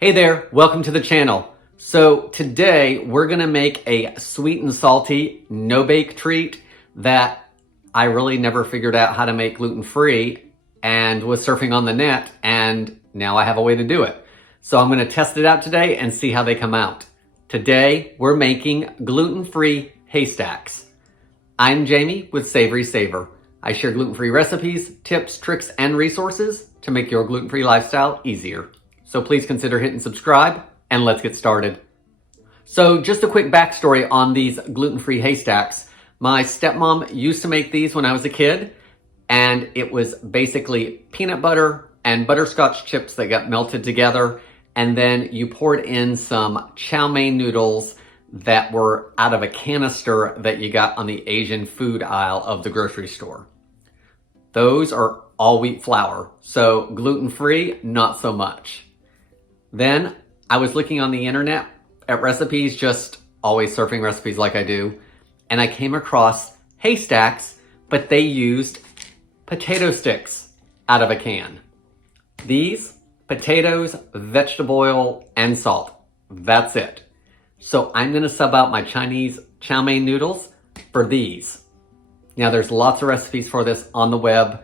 Hey there, welcome to the channel. So today we're gonna make a sweet and salty no-bake treat that I really never figured out how to make gluten-free and was surfing on the net, and now I have a way to do it. So I'm gonna test it out today and see how they come out. Today we're making gluten-free haystacks. I'm Jamie with SavorySaver. I share gluten-free recipes, tips, tricks, and resources to make your gluten-free lifestyle easier. So please consider hitting subscribe and let's get started. So just a quick backstory on these gluten-free haystacks. My stepmom used to make these when I was a kid, and it was basically peanut butter and butterscotch chips that got melted together, and then you poured in some chow mein noodles that were out of a canister that you got on the Asian food aisle of the grocery store. Those are all wheat flour, so gluten-free, not so much. Then I was looking on the internet at recipes, just always surfing recipes like I do, and I came across haystacks, but they used potato sticks out of a can. These, potatoes, vegetable oil, and salt. That's it. So I'm gonna sub out my Chinese chow mein noodles for these. Now there's lots of recipes for this on the web.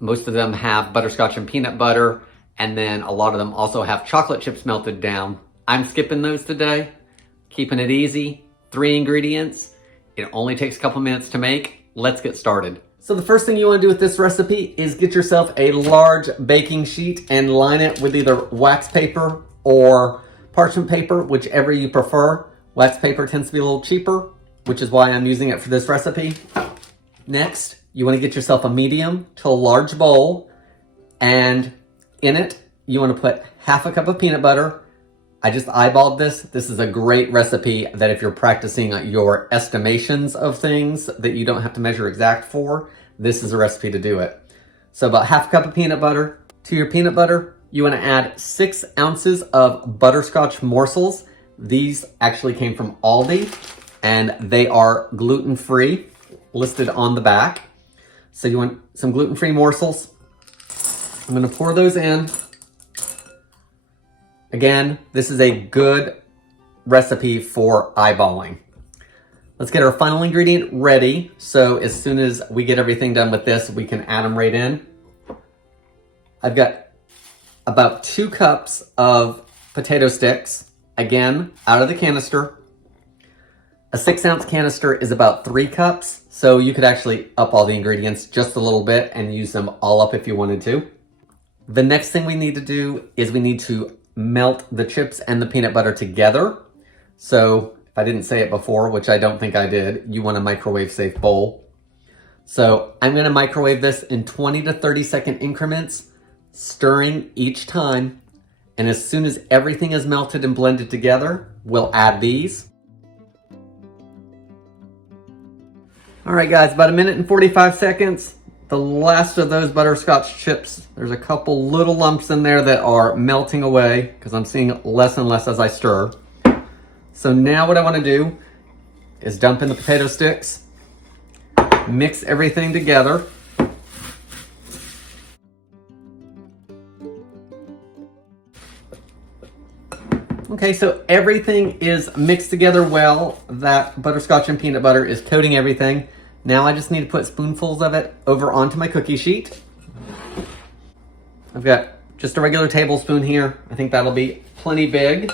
Most of them have butterscotch and peanut butter, and then a lot of them also have chocolate chips melted down. I'm skipping those today, keeping it easy. 3 ingredients. It only takes a couple minutes to make. Let's get started. So the first thing you want to do with this recipe is get yourself a large baking sheet and line it with either wax paper or parchment paper, whichever you prefer. Wax paper tends to be a little cheaper, which is why I'm using it for this recipe. Next, you want to get yourself a medium to large bowl, and in it, you want to put half a cup of peanut butter. I just eyeballed this. This is a great recipe that if you're practicing your estimations of things that you don't have to measure exact for, this is a recipe to do it. So about half a cup of peanut butter. To your peanut butter, you want to add 6 ounces of butterscotch morsels. These actually came from Aldi, and they are gluten-free, listed on the back. So you want some gluten-free morsels. I'm gonna pour those in. Again, this is a good recipe for eyeballing. Let's get our final ingredient ready. So as soon as we get everything done with this, we can add them right in. I've got about 2 cups of potato sticks, again, out of the canister. A 6-ounce canister is about 3 cups, so you could actually up all the ingredients just a little bit and use them all up if you wanted to. The next thing we need to do is we need to melt the chips and the peanut butter together. So if I didn't say it before, which I don't think I did, you want a microwave safe bowl. So I'm gonna microwave this in 20 to 30-second increments, stirring each time. And as soon as everything is melted and blended together, we'll add these. All right guys, about 1 minute and 45 seconds. The last of those butterscotch chips, there's a couple little lumps in there that are melting away because I'm seeing less and less as I stir. So now what I want to do is dump in the potato sticks, mix everything together. Okay, so everything is mixed together well. That butterscotch and peanut butter is coating everything. Now I just need to put spoonfuls of it over onto my cookie sheet. I've got just a regular tablespoon here. I think that'll be plenty big.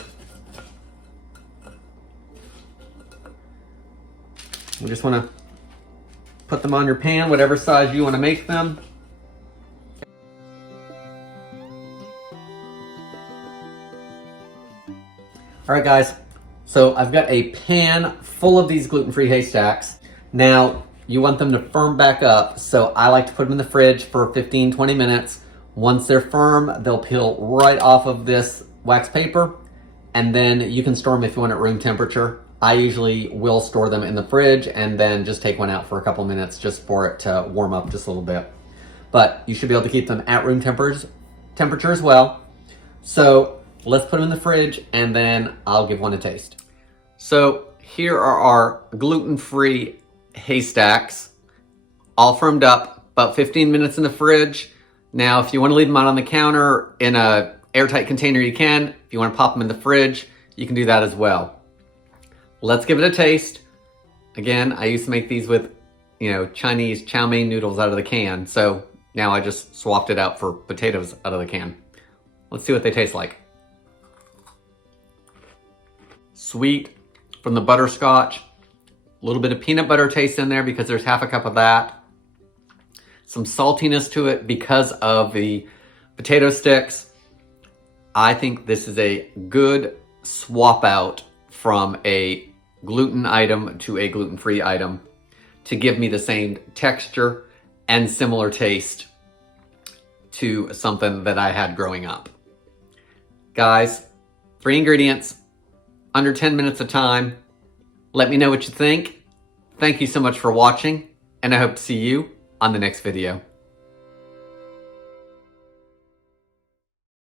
You just want to put them on your pan, whatever size you want to make them. All right, guys. So I've got a pan full of these gluten-free haystacks. Now, you want them to firm back up, so I like to put them in the fridge for 15-20 minutes. Once they're firm, they'll peel right off of this wax paper, and then you can store them if you want at room temperature. I usually will store them in the fridge and then just take one out for a couple minutes just for it to warm up just a little bit. But you should be able to keep them at room temperature as well. So let's put them in the fridge and then I'll give one a taste. So here are our gluten-free haystacks, all firmed up, about 15 minutes in the fridge. Now, if you want to leave them out on the counter in a airtight container you can. If you want to pop them in the fridge, you can do that as well. Let's give it a taste. Again, I used to make these with, Chinese chow mein noodles out of the can. So now I just swapped it out for potatoes out of the can. Let's see what they taste like. Sweet from the butterscotch. A little bit of peanut butter taste in there because there's half a cup of that. Some saltiness to it because of the potato sticks. I think this is a good swap out from a gluten item to a gluten-free item to give me the same texture and similar taste to something that I had growing up. Guys, 3 ingredients, under 10 minutes of time. Let me know what you think. Thank you so much for watching, and I hope to see you on the next video.